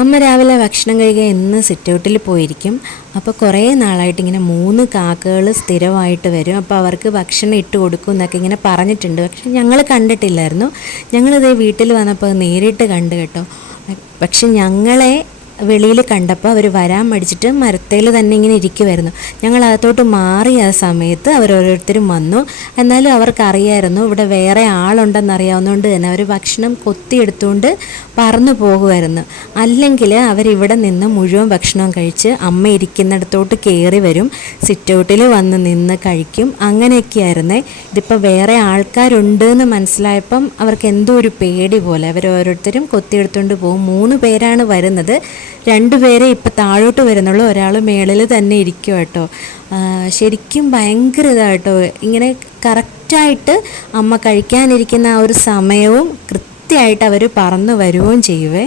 അമ്മ രാവിലെ ഭക്ഷണം കഴിക്കാൻ ഇന്ന് സിറ്റൗട്ടിൽ പോയിരിക്കും. അപ്പോൾ കുറേ നാളായിട്ട് ഇങ്ങനെ 3 കാക്കകൾ സ്ഥിരമായിട്ട് വരും. അപ്പോൾ അവർക്ക് ഭക്ഷണം ഇട്ട് കൊടുക്കും എന്നൊക്കെ ഇങ്ങനെ പറഞ്ഞിട്ടുണ്ട്. പക്ഷെ ഞങ്ങൾ കണ്ടിട്ടില്ലായിരുന്നു. ഞങ്ങളിതേ വീട്ടിൽ വന്നപ്പോൾ നേരിട്ട് കണ്ടു കേട്ടോ. പക്ഷെ ഞങ്ങളെ വെളിയിൽ കണ്ടപ്പോൾ അവർ വരാൻ മടിച്ചിട്ട് മരത്തേൽ തന്നെ ഇങ്ങനെ ഇരിക്കുമായിരുന്നു. ഞങ്ങൾ അകത്തോട്ട് മാറിയ സമയത്ത് അവരോരോരുത്തരും വന്നു. എന്നാലും അവർക്കറിയായിരുന്നു ഇവിടെ വേറെ ആളുണ്ടെന്നറിയാവുന്നതുകൊണ്ട് തന്നെ അവർ ഭക്ഷണം കൊത്തിയെടുത്തുകൊണ്ട് പറന്നു പോകുമായിരുന്നു. അല്ലെങ്കിൽ അവരിവിടെ നിന്ന് മുഴുവൻ ഭക്ഷണവും കഴിച്ച് അമ്മ ഇരിക്കുന്നിടത്തോട്ട് കയറി വരും, സിറ്റൗട്ടിൽ വന്ന് നിന്ന് കഴിക്കും. അങ്ങനെയൊക്കെയായിരുന്നേ. ഇതിപ്പോൾ വേറെ ആൾക്കാരുണ്ട് എന്ന് മനസ്സിലായപ്പം അവർക്ക് എന്തോ ഒരു പേടി പോലെ അവരോരോരുത്തരും കൊത്തിയെടുത്തുകൊണ്ട് പോകും. 3 പേരാണ് വരുന്നത്. 2 പേരെ ഇപ്പം താഴോട്ട് വരുന്നുള്ളൂ, ഒരാൾ മേളിൽ തന്നെ ഇരിക്കും കേട്ടോ. ശരിക്കും ഭയങ്കര ഇതാട്ടോ. ഇങ്ങനെ കറക്റ്റായിട്ട് അമ്മ കഴിക്കാനിരിക്കുന്ന ആ ഒരു സമയവും കൃത്യമായിട്ട് അവർ പറന്നു വരുകയും ചെയ്യുവേ.